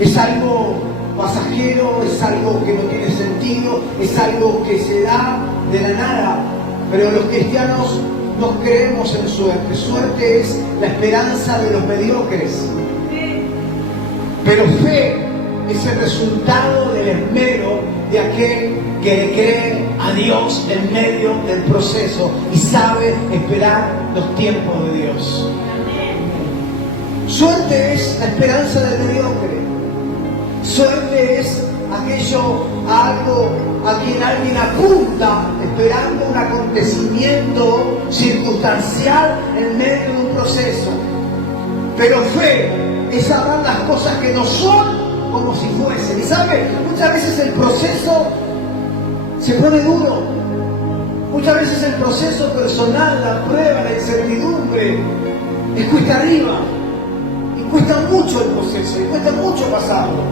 Es algo pasajero, es algo que no tiene sentido, es algo que se da de la nada. Pero los cristianos no creemos en suerte. Suerte es la esperanza de los mediocres. Pero fe es el resultado del esmero de aquel que le cree a Dios en medio del proceso y sabe esperar los tiempos de Dios. Suerte es la esperanza del mediocre. Suerte es algo a quien alguien apunta esperando un acontecimiento circunstancial en medio de un proceso. Pero fe es hablar las cosas que no son como si fuesen. Y sabe, muchas veces el proceso se pone duro. Muchas veces el proceso personal, la prueba, la incertidumbre, es cuesta arriba. Y cuesta mucho el proceso, y cuesta mucho pasarlo.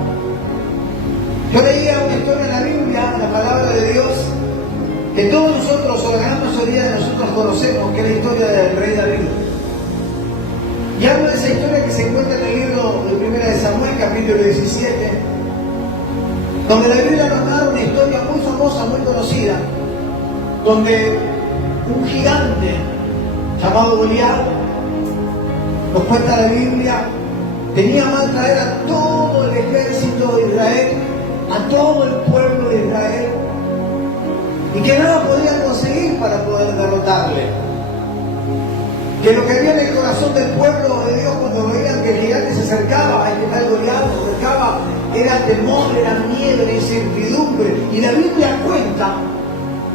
Yo leía una historia en la Biblia, en la palabra de Dios, que todos nosotros, o la gran mayoría de nosotros conocemos, que es la historia del rey David. Y hablo de esa historia que se encuentra en el libro de 1 de Samuel, capítulo 17, donde la Biblia nos narra una historia muy famosa, muy conocida, donde un gigante llamado Goliat, nos cuenta la Biblia, tenía a mal traer a todo el ejército de Israel, a todo el pueblo de Israel, y que nada podían conseguir para poder derrotarle. Que lo que había en el corazón del pueblo de Dios cuando veían que el gigante se acercaba, a este tal Goliat se acercaba, era temor, era miedo, era incertidumbre. Y la Biblia cuenta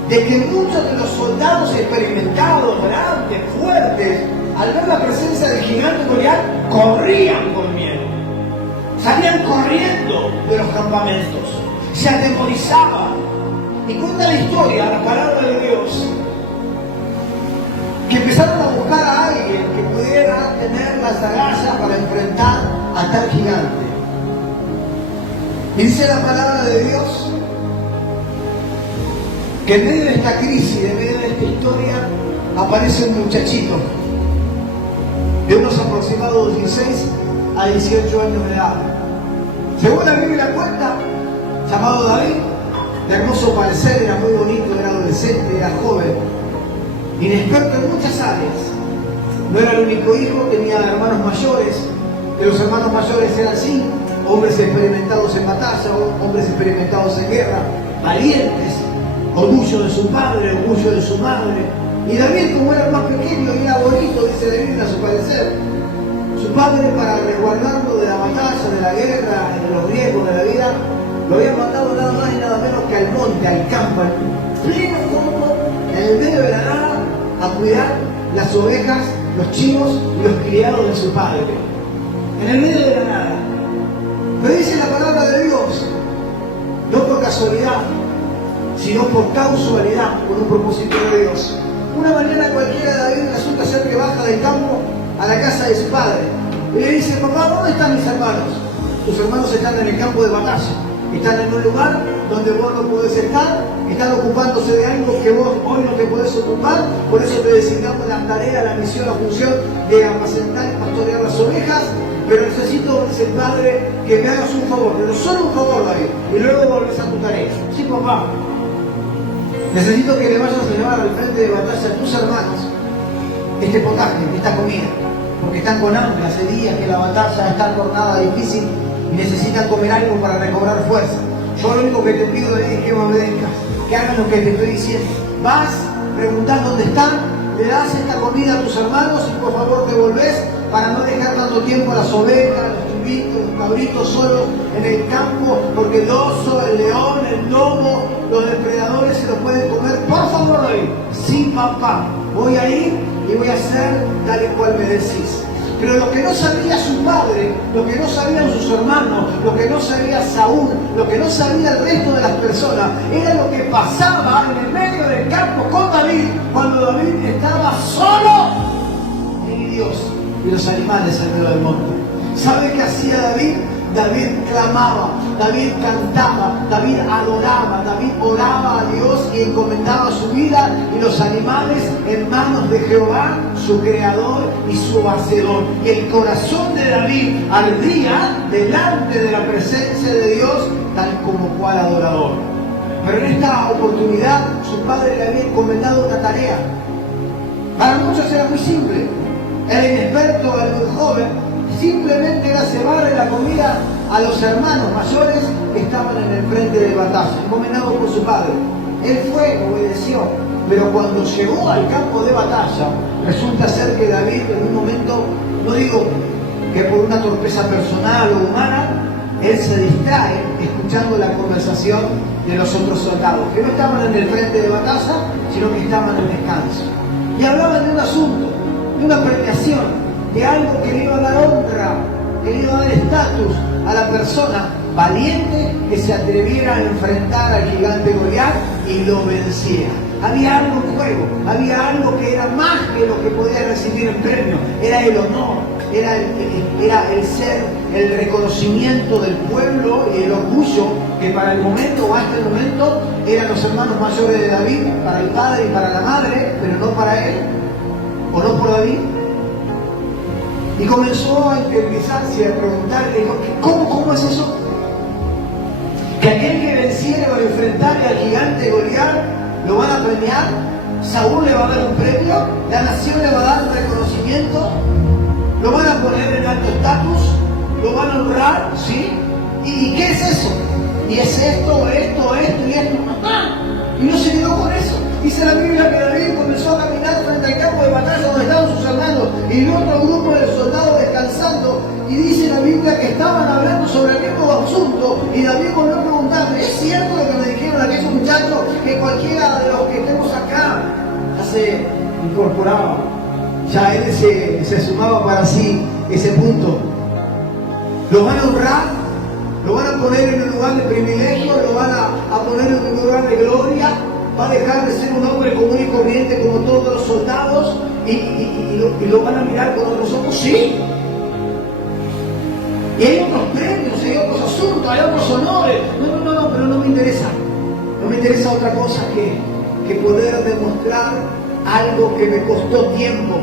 de que muchos de los soldados experimentados, grandes, fuertes, al ver la presencia del gigante Goliat, corrían con miedo. Salían corriendo de los campamentos, se atemorizaban. Y cuenta la historia, la palabra de Dios, que empezaron a buscar a alguien que pudiera tener las agallas para enfrentar a tal gigante. Y dice la palabra de Dios que en medio de esta crisis, en medio de esta historia, aparece un muchachito de unos aproximados 16 a 18 años de edad. Según la Biblia cuenta, llamado David, de hermoso parecer, era muy bonito, era adolescente, era joven, inexperto en muchas áreas. No era el único hijo, tenía hermanos mayores, que los hermanos mayores eran así, hombres experimentados en batalla, hombres experimentados en guerra, valientes, orgullo de su padre, orgullo de su madre. Y David, como era el más pequeño y era bonito, dice la Biblia, a su parecer, su padre, para resguardarlo de la batalla, de la guerra, de los riesgos de la vida, lo había mandado nada más y nada menos que al monte, al campo, en pleno campo, en el medio de la nada, a cuidar las ovejas, los chivos y los criados de su padre. En el medio de la nada. Pero dice la palabra de Dios, no por casualidad, sino por causalidad, con un propósito de Dios. Una mañana cualquiera David resulta ser que baja del campo a la casa de su padre. Y le dice: papá, ¿dónde están mis hermanos? Tus hermanos están en el campo de batalla. Están en un lugar donde vos no podés estar, están ocupándose de algo que vos hoy no te podés ocupar, por eso te designamos la tarea, la misión, la función de apacentar y pastorear las ovejas, pero necesito, dice el padre, que me hagas un favor, pero solo un favor, David, y luego volvés a tu tarea. Sí, papá, necesito que le vayas a llevar al frente de batalla a tus hermanos este potaje, esta comida, porque están con hambre, hace días que la batalla está tornada difícil, y necesitan comer algo para recobrar fuerza. Yo lo único que te pido es que me obedezcas, que hagas lo que te estoy diciendo. Vas, preguntás dónde están, le das esta comida a tus hermanos y por favor te volvés para no dejar tanto tiempo a las ovejas, los chivitos, los cabritos solos en el campo, porque el oso, el león, el lobo, los depredadores se los pueden comer. Por favor, David. Sí, papá, voy a ir y voy a hacer tal y cual me decís. Pero lo que no sabía su padre, lo que no sabían sus hermanos, lo que no sabía Saúl, lo que no sabía el resto de las personas, era lo que pasaba en el medio del campo con David, cuando David estaba solo y Dios y los animales en medio del monte. ¿Sabe qué hacía David? David clamaba, David cantaba, David adoraba, David oraba a Dios y encomendaba su vida y los animales en manos de Jehová, su creador y su hacedor. Y el corazón de David ardía delante de la presencia de Dios, tal como cual adorador. Pero en esta oportunidad su padre le había encomendado una tarea. Para muchos era muy simple. El inexperto, el muy joven, simplemente era cebarle la comida a los hermanos mayores que estaban en el frente de batalla, encomendados por su padre. Él fue, obedeció, pero cuando llegó al campo de batalla, resulta ser que David en un momento, no digo que por una torpeza personal o humana, él se distrae escuchando la conversación de los otros soldados, que no estaban en el frente de batalla, sino que estaban en descanso. Y hablaban de un asunto, de una premiación, de algo que le iba a dar honra, que le iba a dar estatus a la persona valiente que se atreviera a enfrentar al gigante Goliat y lo venciera. Había algo en juego, había algo que era más que lo que podía recibir en premio, era el honor, era el ser, el reconocimiento del pueblo y el orgullo que para el momento o hasta el momento eran los hermanos mayores de David, para el padre y para la madre, pero no para él, o no por David. Y comenzó a interesarse y a preguntarle, ¿cómo es eso? Que aquel que venciera o enfrentara al gigante Goliat lo van a premiar, Saúl le va a dar un premio, la nación le va a dar un reconocimiento, lo van a poner en alto estatus, lo van a honrar, ¿sí? ¿Y qué es eso? Y es esto y esto. Y no se quedó con eso. Dice la Biblia que David comenzó a caminar frente al campo de batalla donde estaban sus hermanos y vio otro grupo de soldados descansando. Y dice la Biblia que estaban hablando sobre el mismo asunto. Y David volvió a preguntarle, ¿es cierto lo que me dijeron aquellos muchachos que cualquiera de los que estemos acá ya se incorporaba? Ya él se sumaba para sí ese punto. Lo van a honrar, lo van a poner en un lugar de privilegio, lo van a poner en un lugar de gloria. Va a dejar de ser un hombre común y corriente como todos los soldados y lo van a mirar con otros ojos, sí. Y hay otros premios, hay otros asuntos, hay otros honores. No, pero no me interesa. No me interesa otra cosa que poder demostrar algo que me costó tiempo,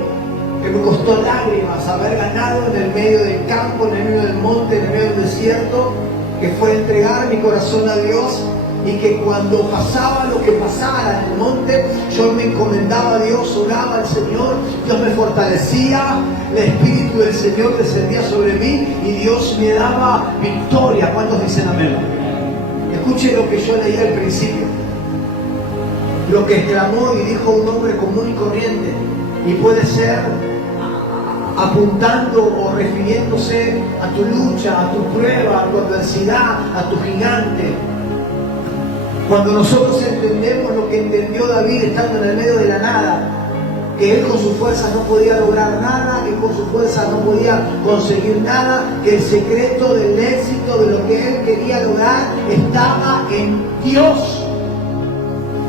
que me costó lágrimas, haber ganado en el medio del campo, en el medio del monte, en el medio del desierto, que fue entregar mi corazón a Dios. Y que cuando pasaba lo que pasara en el monte, yo me encomendaba a Dios, oraba al Señor, Dios me fortalecía, el Espíritu del Señor descendía sobre mí y Dios me daba victoria. ¿Cuántos dicen amén? Escuche lo que yo leí al principio, lo que exclamó y dijo un hombre común y corriente, y puede ser apuntando o refiriéndose a tu lucha, a tu prueba, a tu adversidad, a tu gigante. Cuando nosotros entendemos lo que entendió David estando en el medio de la nada, que él con sus fuerzas no podía lograr nada, que con sus fuerzas no podía conseguir nada, que el secreto del éxito de lo que él quería lograr estaba en Dios.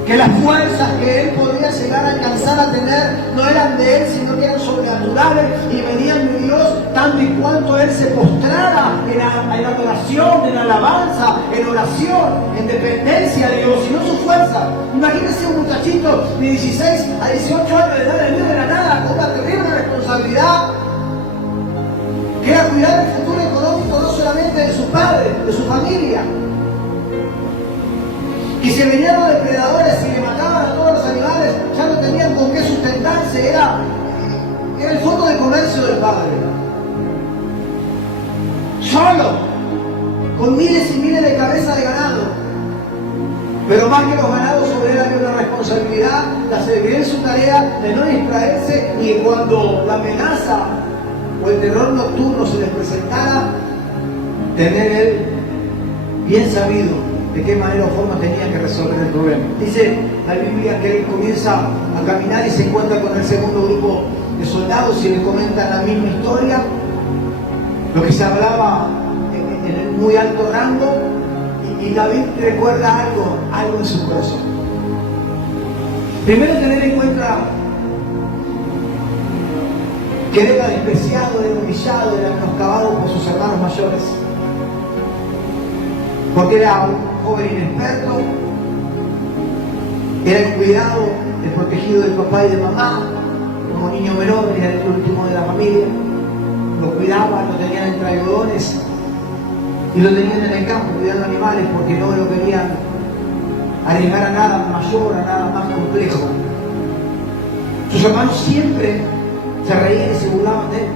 Que las fuerzas que él podía llegar a alcanzar a tener no eran de él, sino que eran sobrenaturales y venían de Dios, tanto y cuanto él se postrara en adoración, en alabanza, en oración, en dependencia de Dios, y no su fuerza. Imagínense un muchachito de 16 a 18 años de edad en medio de la nada, con una terrible responsabilidad, que era cuidar el futuro económico no solamente de su padre, de su familia. Y se venían los depredadores y le mataban a todos los animales, ya no tenían con qué sustentarse, era el fondo de comercio del padre. Solo, con miles y miles de cabezas de ganado. Pero más que los ganados, sobre él había una responsabilidad de hacer bien su tarea, de no distraerse, y cuando la amenaza o el terror nocturno se les presentara, tener él bien sabido de qué manera o forma tenía que resolver el problema. Dice la Biblia que él comienza a caminar y se encuentra con el segundo grupo de soldados y le comentan la misma historia, lo que se hablaba en el muy alto rango, y David recuerda algo en su corazón. Primero, tener en cuenta que él era despreciado, era humillado, era menoscabado por sus hermanos mayores. porque era un joven inexperto, era el cuidado, el protegido del papá y de mamá, como niño menor, era el último de la familia, lo cuidaban, lo tenían entre algodones y lo tenían en el campo cuidando animales porque no lo querían arriesgar a nada mayor, a nada más complejo. Sus hermanos siempre se reían y se burlaban de él.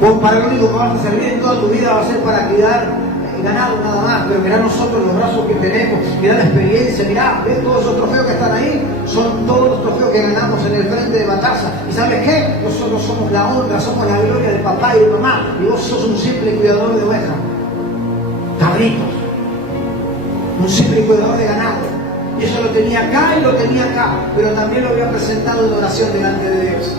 Vos para lo único que vas a servir en toda tu vida va a ser para cuidar ganado nada más, pero mirá nosotros los brazos que tenemos, mirá la experiencia, mirá, ves todos esos trofeos que están ahí, son todos los trofeos que ganamos en el frente de batalla. ¿Y sabes qué? Nosotros somos la honra, somos la gloria del papá y de mamá, y vos sos un simple cuidador de ovejas, cabritos, un simple cuidador de ganado. Y eso lo tenía acá y lo tenía acá, pero también lo había presentado en oración delante de Dios.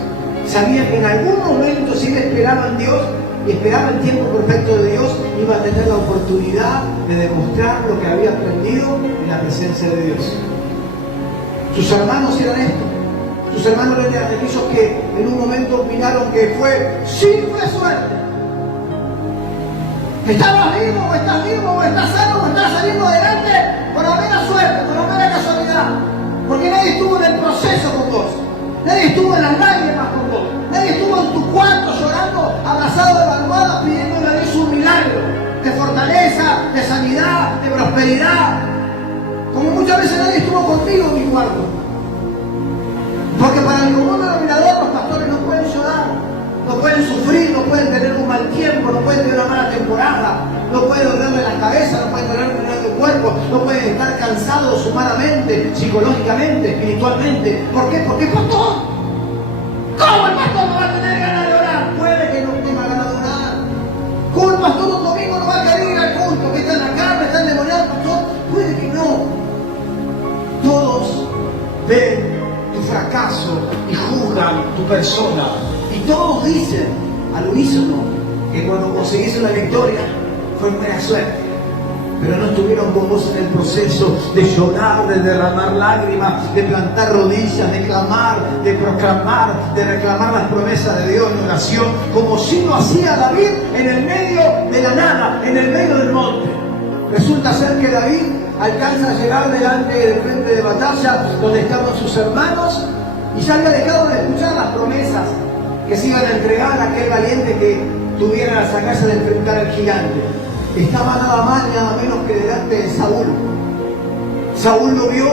Sabía que en algún momento, si él esperaba en Dios y esperaba el tiempo perfecto de Dios, iba a tener la oportunidad de demostrar lo que había aprendido en la presencia de Dios. Sus hermanos eran esto. Sus hermanos eran aquellos que en un momento opinaron que fue simple suerte. ¿Estabas vivo o estás vivo o estás sano o estás saliendo adelante? Por la mera suerte, por la mera casualidad. Porque nadie estuvo en el proceso con vos. Nadie estuvo en las lágrimas con vos. Nadie estuvo en tu cuarto llorando, abrazado de la almohada, pidiéndole a Dios un milagro de fortaleza, de sanidad, de prosperidad. Como muchas veces nadie estuvo contigo en mi cuarto. Porque para el común denominador los pastores no pueden llorar, no pueden sufrir, no pueden tener un mal tiempo, no pueden tener una mala temporada, no pueden dolerle la cabeza, no pueden dolerle el cuerpo, no pueden estar cansados humanamente, psicológicamente, espiritualmente. ¿Por qué? Porque es pastor. ¿Cómo el pastor no va a tener ganas de orar? Puede que no tenga ganas de orar. ¿Cómo el pastor un domingo no va a querer ir al culto? Que está en la carne, está endemoniado, pastor. Puede que no. Todos ven tu fracaso y juzgan tu persona. Y todos dicen al unísono que cuando conseguís una victoria fue buena suerte. Pero no estuvieron con vos en el proceso de llorar, de derramar lágrimas, de plantar rodillas, de clamar, de proclamar, de reclamar las promesas de Dios en oración, como si lo hacía David en el medio de la nada, en el medio del monte. Resulta ser que David alcanza a llegar delante del frente de batalla donde estaban sus hermanos y ya había dejado de escuchar las promesas que se iban a entregar a aquel valiente que tuviera la sacarse de enfrentar al gigante. Estaba nada más y nada menos que delante de Saúl. Saúl lo vio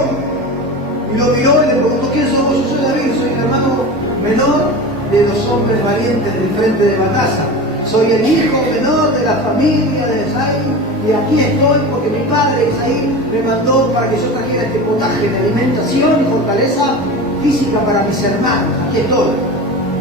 y lo miró y le preguntó: ¿quién sos vos? Yo soy David, soy el hermano menor de los hombres valientes del frente de batalla. Soy el hijo menor de la familia de Isaí y aquí estoy porque mi padre Isaí me mandó para que yo trajera este potaje de alimentación y fortaleza física para mis hermanos. Aquí estoy.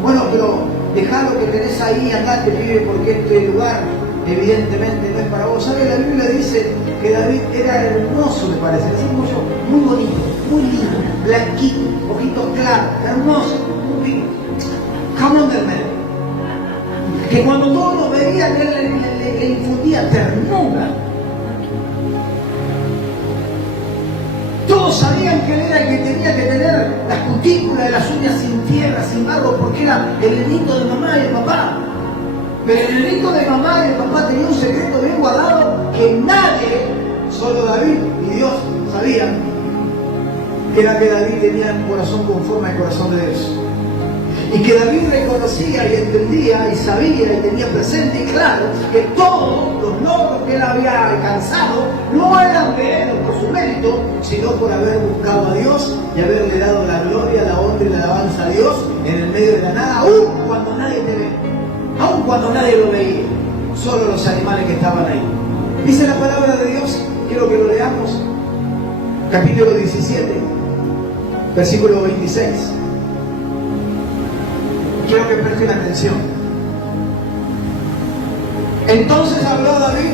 Bueno, pero dejá lo que tenés ahí, andate, pibe, porque este lugar evidentemente no es para vos. ¿Sabes? La Biblia dice que David era hermoso, me parece, así como yo, muy bonito, muy lindo, blanquito, ojitos claros, hermoso, muy jamón del medio. Que cuando todos lo veían, él le infundía ternura. Todos sabían que él era el que tenía que tener las cutículas de las uñas sin tierra, sin barro, porque era el nenito de mamá y el papá. Pero el nenito de mamá y el papá tenía un secreto bien guardado que nadie, solo David y Dios, sabían, que era que David tenía un corazón conforme al corazón de Dios. Y que David reconocía y entendía y sabía y tenía presente y claro que todos los logros que él había alcanzado no eran de él por su mérito, sino por haber buscado a Dios y haberle dado la gloria, la honra y la alabanza a Dios en el medio de la nada, aún cuando nadie te ve, aún cuando nadie lo veía, solo los animales que estaban ahí. Dice la palabra de Dios, quiero que lo leamos, capítulo 17, versículo 26. Quiero que presten atención. Entonces habló David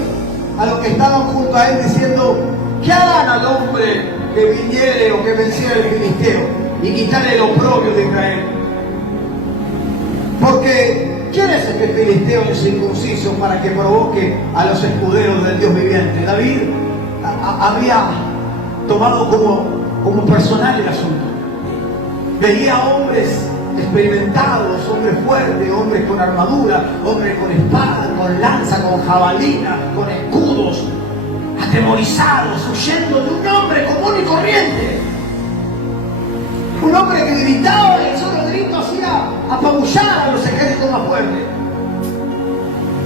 a los que estaban junto a él diciendo: ¿qué harán al hombre que viniere o que venciera el filisteo y quitare el oprobio de Israel? Porque ¿quién es el filisteo incircunciso para que provoque a los escuderos del Dios viviente? David había tomado como personal el asunto. Veía hombres experimentados, hombres fuertes, hombres con armadura, hombres con espada, con lanza, con jabalina, con escudos, atemorizados, huyendo de un hombre común y corriente. Un hombre que gritaba y el solo grito hacía apabullar a los ejércitos más fuertes.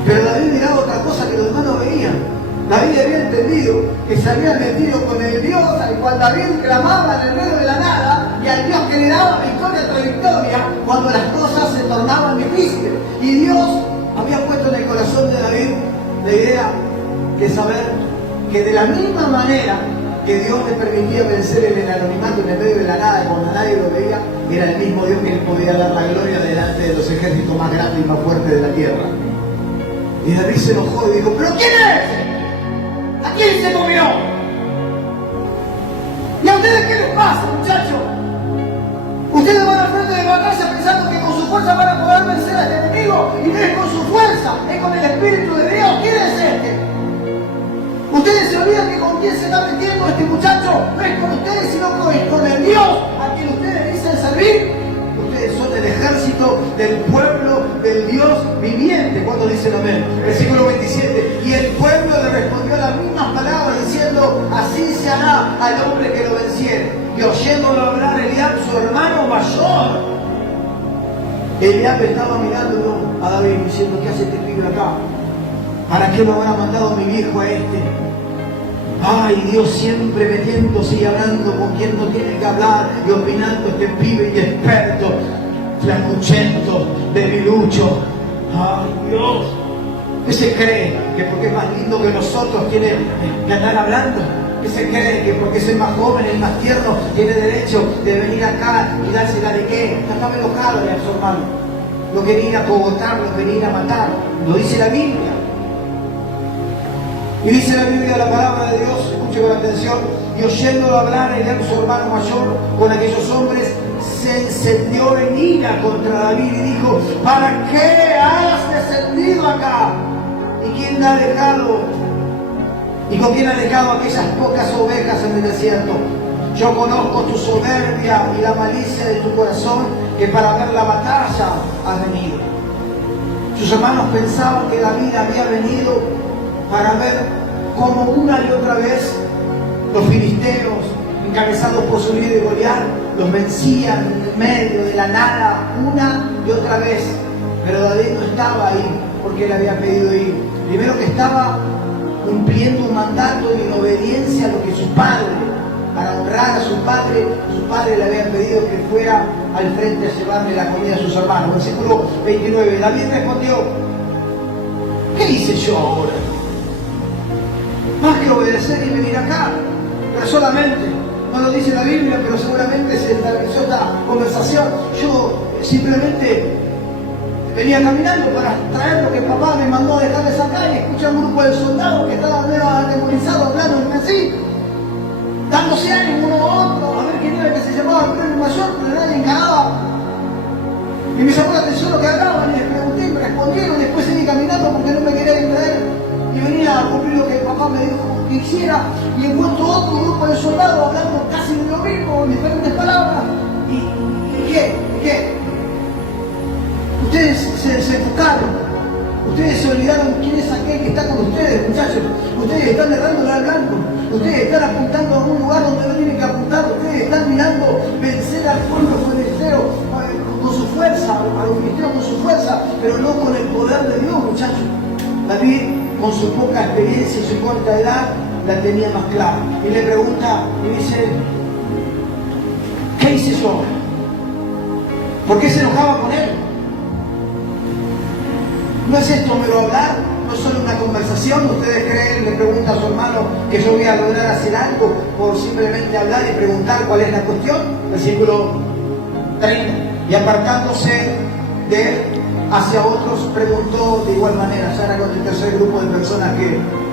Pero David miraba otra cosa que los demás no veían. David había entendido que se había metido con el Dios al cual David clamaba en el medio de la nada, y al Dios que le daba victoria tras victoria cuando las cosas se tornaban difíciles. Y Dios había puesto en el corazón de David la idea de saber que de la misma manera que Dios le permitía vencer en el anonimato en el medio de la nada cuando nadie lo veía, era el mismo Dios que le podía dar la gloria delante de los ejércitos más grandes y más fuertes de la tierra. Y David se enojó y dijo: ¿pero quién es? ¿A quién se comió? ¿Y a ustedes qué les pasa, muchachos? Ustedes van al frente de batalla pensando que con su fuerza van a poder vencer a este enemigo, y no es con su fuerza, es con el Espíritu de Dios. ¿Quién es este? Ustedes se olvidan que con quién se está metiendo este muchacho no es con ustedes, sino con el Dios a quien ustedes dicen servir. Ustedes son el ejército del pueblo del Dios viviente. ¿Cuándo dicen amén? Versículo 27. Y el pueblo le respondió las mismas palabras diciendo: así se hará al hombre que lo venciere. Y oyéndolo hablar Eliab, su hermano mayor, Eliab estaba mirándolo a David diciendo: ¿qué hace este pibe acá? ¿Para qué lo habrá mandado mi viejo a este? Ay, Dios siempre metiéndose y hablando con quien no tiene que hablar y opinando este pibe inexperto, flacuchento, debilucho. Ay, Dios. ¿Qué se cree? ¿Que porque es más lindo que nosotros tiene que andar hablando? ¿Qué se cree? ¿Que porque es el más joven, el más tierno, tiene derecho de venir acá y dársela de qué? Ya estaba enojado ya su hermano. Lo quería ir a cogotar, lo quería ir a matar. Lo dice la Biblia. Y dice la Biblia, la palabra de Dios, escuche con atención: y oyéndolo hablar Eliab, su hermano mayor, con aquellos hombres, se encendió en ira contra David y dijo: ¿para qué has descendido acá? ¿Y quién te ha dejado? ¿Y con quién ha dejado aquellas pocas ovejas en el desierto? Yo conozco tu soberbia y la malicia de tu corazón, que para ver la batalla has venido. Sus hermanos pensaban que David había venido para ver cómo una y otra vez los filisteos, encabezados por su líder Goliat, los vencían en el medio de la nada una y otra vez. Pero David no estaba ahí porque él había pedido ir. Primero que estaba cumpliendo un mandato y en obediencia a lo que su padre, para honrar a su padre le había pedido que fuera al frente a llevarle la comida a sus hermanos. Versículo 29, David respondió: ¿qué hice yo ahora? Más que obedecer y venir acá. Pero solamente, no lo dice la Biblia, pero seguramente se estableció esta conversación. Yo simplemente venía caminando para traer lo que papá me mandó a dejarles acá, y escuché a un grupo de soldados que estaban medio atemorizados hablando entre sí, dándose ánimo uno a otro, a ver quién era el que se llamaba el premio mayor, pero nadie encaraba. Y me llamó la atención lo que hablaban, y les pregunté y me respondieron, y después seguí caminando porque no me quería distraer. Y venía a cumplir lo que papá me dijo que hiciera, y encuentro otro grupo de soldados hablando casi de lo mismo, en diferentes palabras. ¿Y qué? Ustedes se enfocaron, ustedes se olvidaron quién es aquel que está con ustedes, muchachos. Ustedes están errando al blanco, ustedes están apuntando a un lugar donde no tienen que apuntar, ustedes están mirando vencer al pueblo filisteo con su fuerza, a los filisteos con su fuerza, pero no con el poder de Dios, muchachos. David, con su poca experiencia y su corta edad, la tenía más clara. Y le pregunta, y dice: ¿qué hice yo? ¿Por qué se enojaba con él? ¿No es esto mero hablar? ¿No es solo una conversación? ¿Ustedes creen, le pregunta a su hermano, que yo voy a lograr hacer algo por simplemente hablar y preguntar cuál es la cuestión? Versículo 30. Y apartándose de él hacia otros, preguntó de igual manera. Ya era con el tercer grupo de personas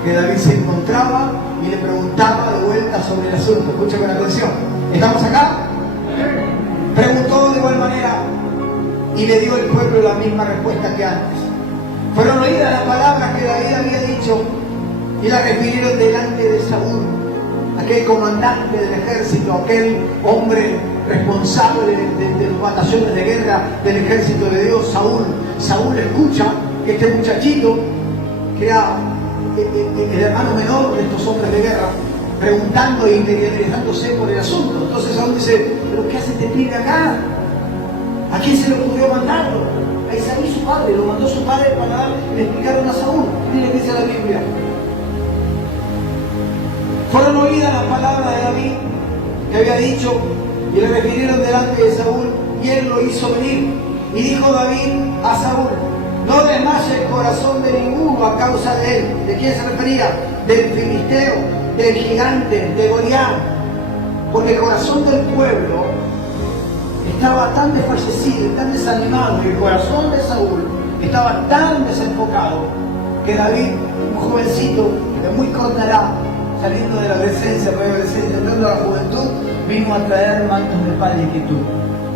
que David se encontraba, y le preguntaba de vuelta sobre el asunto. Escuchen con atención. ¿Estamos acá? Preguntó de igual manera, y le dio el pueblo la misma respuesta que antes. Fueron oídas las palabras que David había dicho, y las refirieron delante de Saúl, aquel comandante del ejército, aquel hombre responsable de los batallones de guerra del ejército de Dios, Saúl escucha que este muchachito, que era el hermano menor de estos hombres de guerra, preguntando y interesándose por el asunto. Entonces Saúl dice: ¿pero qué hace este pibe acá? ¿A quién se le ocurrió mandarlo? A Isaí, su padre, lo mandó su padre para le explicaron a Saúl. Mire qué dice la Biblia. Fueron oídas las palabras de David que había dicho, y le refirieron delante de Saúl, y él lo hizo venir. Y dijo David a Saúl: no desmaye el corazón de ninguno a causa de él. ¿De quién se refería? Del filisteo, del gigante, de Goliat. Porque el corazón del pueblo estaba tan desfallecido, tan desanimado, y el corazón de Saúl estaba tan desenfocado, que David, un jovencito de muy corta edad, saliendo de la adolescencia, preadolescencia, entrando a la juventud, vino a traer mantos de paz y de quietud.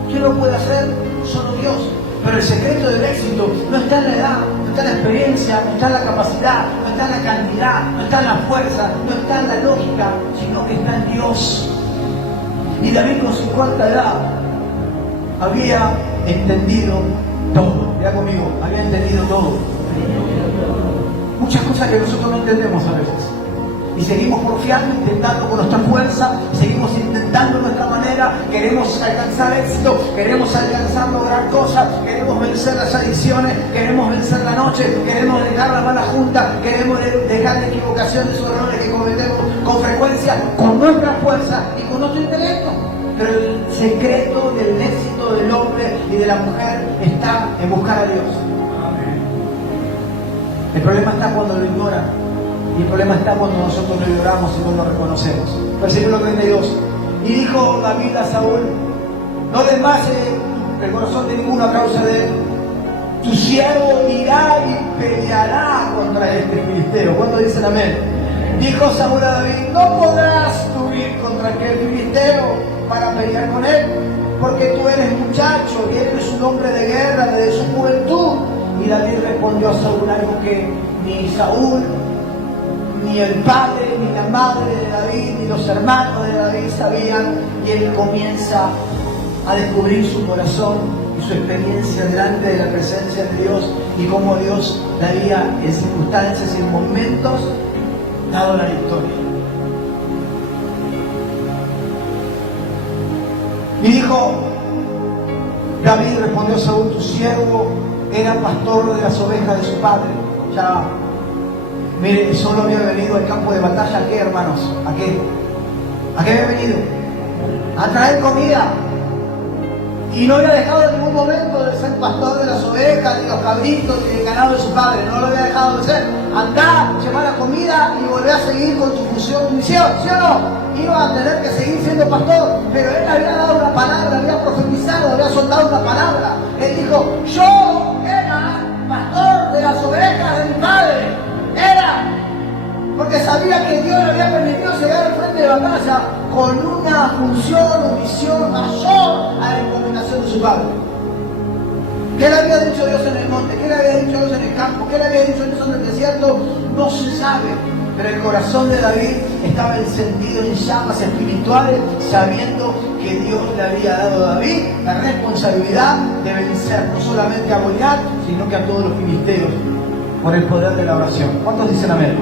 ¿Quién lo puede hacer? Solo Dios. Pero el secreto del éxito no está en la edad, no está en la experiencia, no está en la capacidad, no está en la cantidad, no está en la fuerza, no está en la lógica, sino que está en Dios. Y David, con su corta edad, había entendido todo. Vea conmigo, había entendido todo. Muchas cosas que nosotros no entendemos a veces. Y seguimos porfiando, intentando con nuestra fuerza, seguimos intentando de nuestra manera, queremos alcanzar éxito, queremos alcanzar lograr cosas, queremos vencer las adicciones, queremos vencer la noche, queremos dejar la mala junta, queremos dejar las equivocaciones o errores que cometemos con frecuencia, con nuestra fuerza y con nuestro intelecto. Pero el secreto del éxito del hombre y de la mujer está en buscar a Dios. El problema está cuando lo ignoran. Y el problema está cuando nosotros lo ignoramos y no lo reconocemos. Versículo 32. Y dijo David a Saúl: no desmaye el corazón de ninguno a causa de él. Tu siervo irá y peleará contra este filisteo. ¿Cuántos dicen amén? Dijo Saúl a David: no podrás tú ir contra aquel filisteo para pelear con él, porque tú eres muchacho y él es un hombre de guerra desde su juventud. Y David respondió a Saúl algo que ni Saúl, ni el padre, ni la madre de David, ni los hermanos de David sabían. Y él comienza a descubrir su corazón y su experiencia delante de la presencia de Dios, y cómo Dios le había en circunstancias y en momentos dado la victoria. Y dijo David, respondió Saúl: tu siervo era pastor de las ovejas de su padre. Ya, mire, solo había venido al campo de batalla. ¿A qué, hermanos? ¿A qué? ¿A qué había venido? A traer comida. Y no había dejado en ningún momento de ser pastor de las ovejas, ni los cabritos, ni del ganado de su padre. No lo había dejado de ser. Andá, llevar la comida y volver a seguir con tu función, tu misión, ¿sí o no? Iba a tener que seguir siendo pastor, pero él había dado una palabra, había profetizado, había soltado una palabra. Él dijo: yo era pastor de las ovejas de mi padre. Era, porque sabía que Dios le había permitido llegar al frente de batalla con una función o misión mayor a la encomendación de su padre. ¿Qué le había dicho Dios en el monte? ¿Qué le había dicho Dios en el campo? ¿Qué le había dicho Dios en el desierto? No se sabe. Pero el corazón de David estaba encendido en llamas espirituales, sabiendo que Dios le había dado a David la responsabilidad de vencer no solamente a Goliat, sino que a todos los filisteos, por el poder de la oración. ¿Cuántos dicen amén?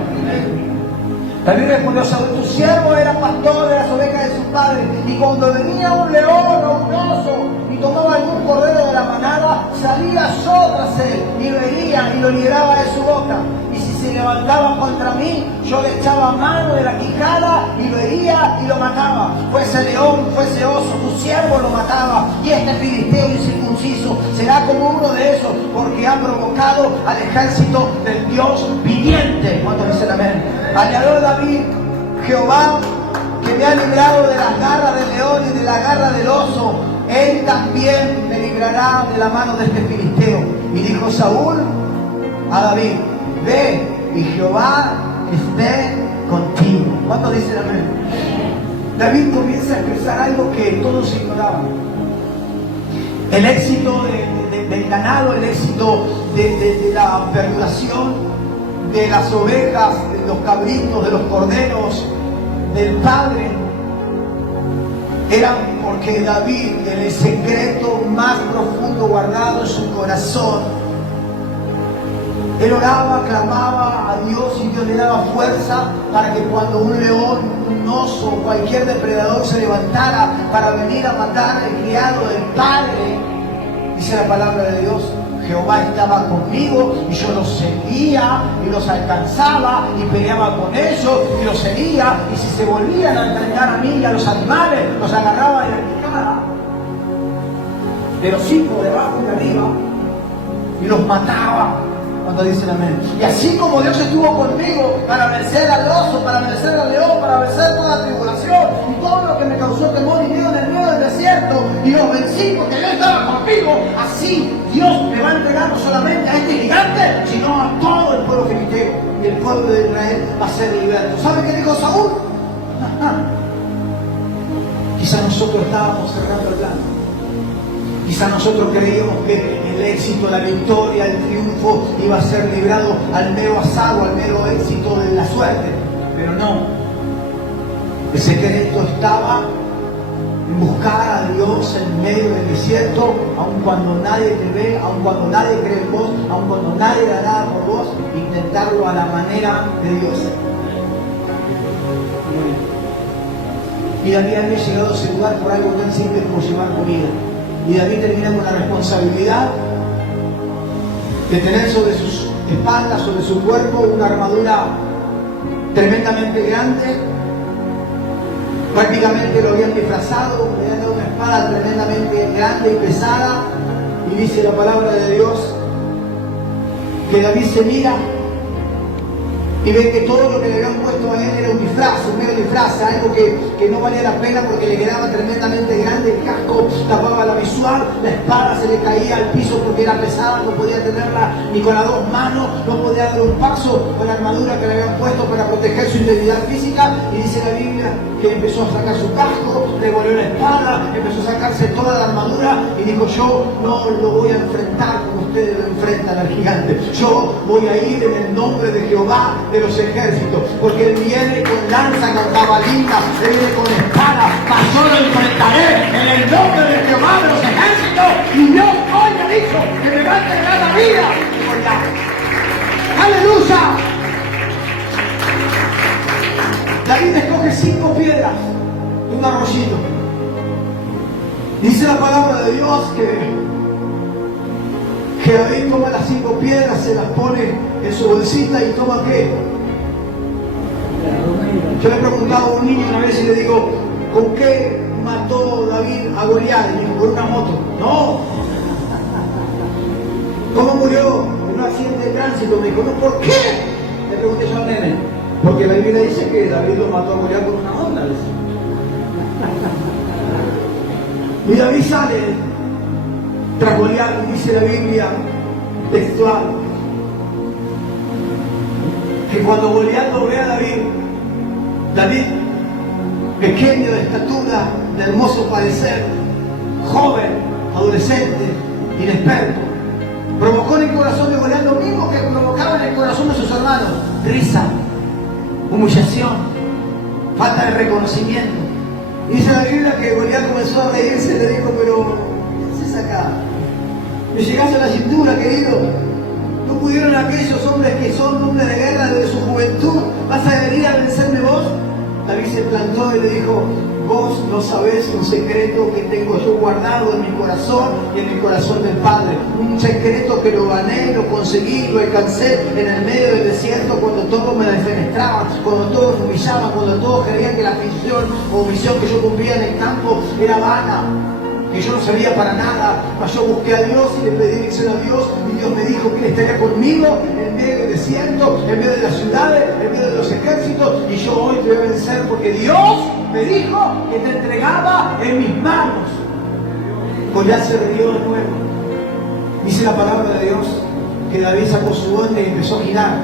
David respondió a Saúl: tu siervo era pastor de las ovejas de su padre, y cuando venía un león o un oso y tomaba algún cordero de la manada, salía yo tras él y lo hería y lo libraba de su boca. Y si se levantaba contra mí, yo le echaba mano de la quijada y lo hería y lo mataba. Fuese león, fuese oso, tu siervo lo mataba. Y este filisteo incircunciso será como uno de esos, porque ha provocado al ejército del Dios viviente. ¿Cuántos dicen amén? Añadió David: Jehová, que me ha librado de las garras del león y de la garra del oso, él también me librará de la mano de este filisteo. Y dijo Saúl a David: ve, y Jehová esté contigo. ¿Cuántos dicen amén? David comienza a expresar algo que todos ignoraban: el éxito del ganado, el éxito de la perduración de las ovejas, de los cabritos, de los corderos, del padre. Era porque David, en el secreto más profundo guardado en su corazón, él oraba, clamaba a Dios y Dios le daba fuerza para que cuando un león, un oso, cualquier depredador se levantara para venir a matar al criado del padre, dice la palabra de Dios, Jehová estaba conmigo y yo los seguía y los alcanzaba y peleaba con ellos y los seguía, y si se volvían a entregar a mí y a los animales, los agarraba en la picada de los hijos de abajo y de arriba y los mataba. Cuando dicen amén. Y así como Dios estuvo conmigo para vencer al oso, para vencer al león, para vencer toda tribulación y todo lo que me causó temor y miedo en el medio del desierto, y los vencí porque Dios estaba conmigo, así Dios me va a entregar no solamente a este gigante, sino a todo el pueblo filisteo, y el pueblo de Israel va a ser liberto. ¿Sabe qué dijo Saúl? Quizá nosotros estábamos cerrando el plan. Quizá nosotros creíamos que el éxito, la victoria, el triunfo iba a ser librado al mero azar o al mero éxito de la suerte. Pero no. El secreto estaba en buscar a Dios en medio del desierto, aun cuando nadie te ve, aun cuando nadie cree en vos, aun cuando nadie hará nada por vos, intentarlo a la manera de Dios. Y David había llegado a ese lugar por algo tan simple como llevar comida. Y David termina con la responsabilidad de tener sobre sus espaldas, sobre su cuerpo, una armadura tremendamente grande. Prácticamente lo habían disfrazado, le habían dado una espada tremendamente grande y pesada. Y dice la palabra de Dios que David se mira y ve que todo lo que le habían puesto a él era un disfraz, un mero disfraz, algo que no valía la pena porque le quedaba tremendamente grande, el casco tapaba la visual, la espada se le caía al piso porque era pesada, no podía tenerla ni con las dos manos, no podía dar un paso con la armadura que le habían puesto para proteger su integridad física. Y dice la Biblia que empezó a sacar su casco, le volvió la espada, empezó a sacarse toda la armadura y dijo: yo no lo voy a enfrentar como ustedes lo enfrentan al gigante, yo voy a ir en el nombre de Jehová de los ejércitos, porque él viene con lanza, con jabalina, él viene con espada, mas yo lo enfrentaré en el nombre de Jehová de los ejércitos. Y Dios hoy me dijo que me va a entregar la vida. ¡Aleluya! David escoge 5 piedras de un arroyito. Dice la palabra de Dios que David toma las 5 piedras, se las pone en su bolsita y toma ¿qué? Yo le he preguntado a un niño una vez y le digo: ¿con qué mató David a Goliat? Y dijo: con una moto. No. ¿Cómo murió? En un accidente de tránsito. Me dijo: no, ¿por qué? Le pregunté yo al nene: porque la Biblia dice que David lo mató a Goliat con una onda. Y David sale tras Goliat y dice la Biblia textual que cuando Goliat lo ve a David, pequeño de estatura, de hermoso parecer, joven, adolescente, inexperto, provocó en el corazón de Goliat lo mismo que provocaba en el corazón de sus hermanos: risa, humillación, falta de reconocimiento. Dice la Biblia que Goliat comenzó a reírse y le dijo: pero ¿qué haces acá? Me llegaste a la cintura, querido. ¿No pudieron aquellos hombres que son hombres de guerra desde su juventud? ¿Vas a venir a vencerme vos? David se plantó y le dijo: vos no sabés un secreto que tengo yo guardado en mi corazón y en el corazón del Padre. Un secreto que lo gané, lo conseguí, lo alcancé en el medio del desierto, cuando todos me defenestraban, cuando todos me humillaban, cuando todos creían que la misión que yo cumplía en el campo era vana, que yo no servía para nada. Mas yo busqué a Dios y le pedí dirección a Dios, y Dios me dijo que Él estaría conmigo en medio del desierto, en medio de las ciudades, en medio de los ejércitos, y yo hoy te voy a vencer porque Dios me dijo que te entregaba en mis manos. Goliat se rió de nuevo. Dice la palabra de Dios que David sacó su onda y empezó a girar.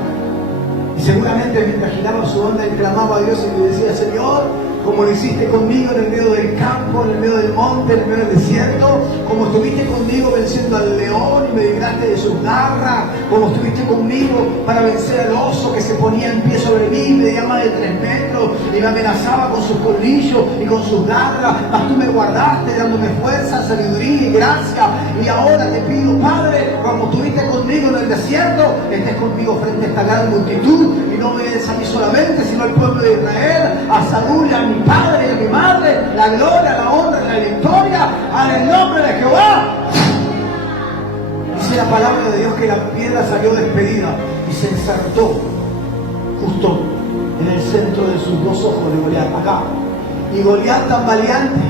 Y seguramente mientras giraba su onda, él clamaba a Dios y le decía: Señor, como lo hiciste conmigo en el medio del campo, en el medio del monte, en el medio del desierto, como estuviste conmigo venciendo al león y me libraste de sus garras, como estuviste conmigo para vencer al oso que se ponía en pie sobre mí y me medía más de 3 metros y me amenazaba con sus colmillos y con sus garras, mas tú me guardaste dándome fuerza, sabiduría y gracia. Y ahora te pido, Padre, como estuviste conmigo en el desierto, estés conmigo frente a esta gran multitud y no me des a mí solamente, sino al pueblo de Israel, a Saúl, a mi padre y a mi madre, la gloria, la honra y la victoria, en el nombre de Jehová. Dice la palabra de Dios que la piedra salió despedida y se ensartó justo en el centro de sus 2 ojos de Goliat, acá. Y Goliat tambaleante,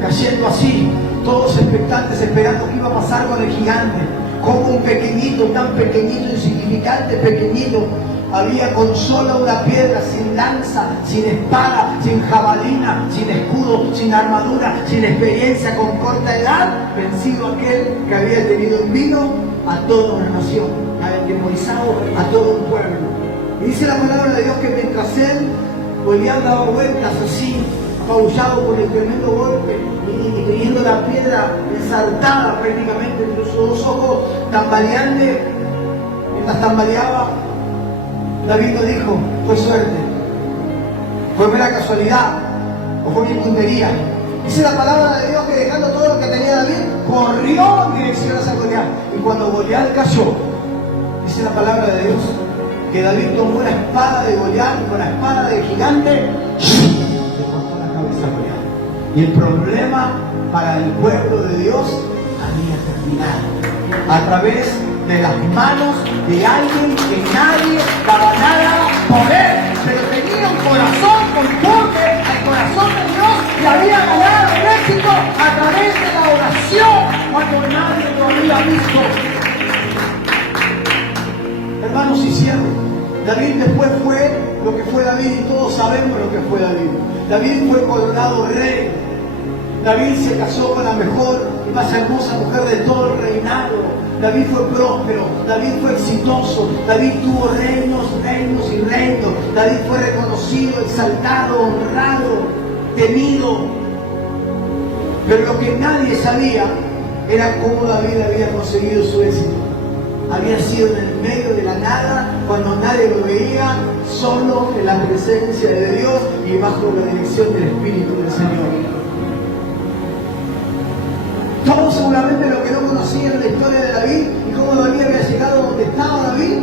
cayendo así, todos expectantes, esperando qué iba a pasar con el gigante. Como un pequeñito, tan pequeñito, insignificante, pequeñito, había con solo una piedra, sin lanza, sin espada, sin jabalina, sin escudo, sin armadura, sin experiencia, con corta edad, vencido aquel que había tenido en vino a toda una nación, atemorizado a todo un pueblo. Y dice la palabra de Dios que mientras él Goliat daba vueltas así, apabullado por el tremendo golpe y teniendo la piedra ensartada prácticamente entre sus 2 ojos, tambaleante, mientras tambaleaba, David no dijo, fue suerte, fue mera casualidad o fue mi puntería. Dice la palabra de Dios que dejando todo lo que tenía David, corrió en dirección hacia Goliat. Y cuando Goliat cayó, dice la palabra de Dios que David tomó la espada de Goliat y con la espada del gigante le cortó la cabeza a Goliat. Y el problema para el pueblo de Dios había terminado a través de las manos de alguien que nadie daba nada por él, pero tenía un corazón conforme al corazón de Dios y había ganado el éxito a través de la oración cuando nadie lo había visto. Hermanos, y cierro. David después fue lo que fue David y todos sabemos lo que fue David. David fue coronado rey. David se casó con la mejor y más hermosa mujer de todo el reinado. David fue próspero, David fue exitoso, David tuvo reinos y reinos. David fue reconocido, exaltado, honrado, temido. Pero lo que nadie sabía era cómo David había conseguido su éxito. Había sido en el medio de la nada, cuando nadie lo veía, solo en la presencia de Dios y bajo la dirección del Espíritu del Señor. Todos seguramente lo que no conocían la historia de David y cómo David había llegado donde estaba David,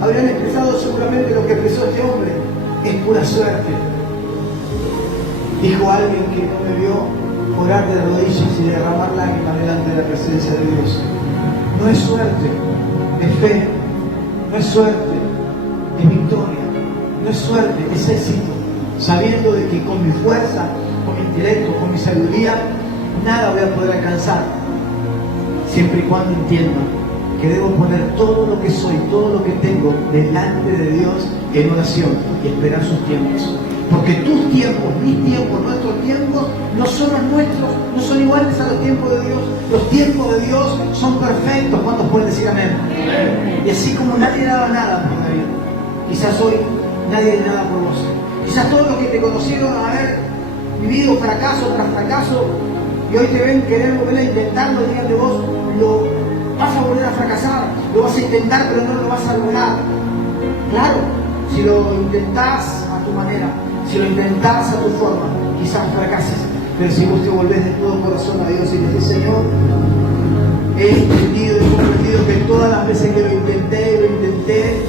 habrían expresado seguramente lo que expresó este hombre. Es pura suerte. Dijo alguien que no me vio orar de rodillas y derramar lágrimas delante de la presencia de Dios. No es suerte, es fe. No es suerte, es victoria. No es suerte, es éxito. Sabiendo de que con mi fuerza, con mi intelecto, con mi sabiduría, nada voy a poder alcanzar, siempre y cuando entienda que debo poner todo lo que soy, todo lo que tengo delante de Dios en oración y esperar sus tiempos. Porque tus tiempos, mis tiempos, nuestros tiempos no son los nuestros, no son iguales a los tiempos de Dios. Los tiempos de Dios son perfectos. ¿Cuántos pueden decir amén? Y así como nadie daba nada por David, quizás hoy nadie da nada por vos. Quizás todos los que te conocieron haber vivido fracaso tras fracaso y hoy te ven querer volver a intentarlo, digan de vos, lo vas a volver a fracasar, lo vas a intentar pero no lo vas a lograr. Claro, si lo intentás a tu manera, si lo intentás a tu forma, quizás fracases, pero si vos te volvés de todo corazón a Dios y le dices, Señor, he entendido y comprendido que todas las veces que lo intenté,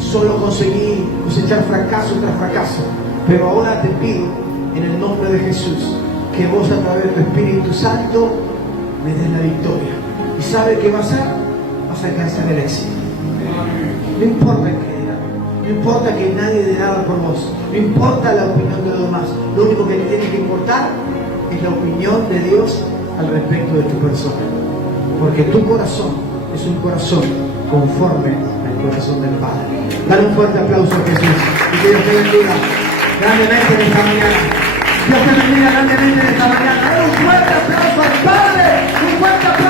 solo conseguí cosechar fracaso tras fracaso, pero ahora te pido, en el nombre de Jesús, que vos a través de tu Espíritu Santo me des la victoria. ¿Y sabe qué va a hacer? Vas a alcanzar el éxito. No importa el que diga, no importa que nadie dé nada por vos, no importa la opinión de los demás, lo único que te tiene que importar es la opinión de Dios al respecto de tu persona. Porque tu corazón es un corazón conforme al corazón del Padre. Dale un fuerte aplauso a Jesús y que Dios te bendiga grandemente en esta mañana. Dios te bendiga grandemente en esta mañana. Dale un fuerte aplauso al Padre, un fuerte aplauso.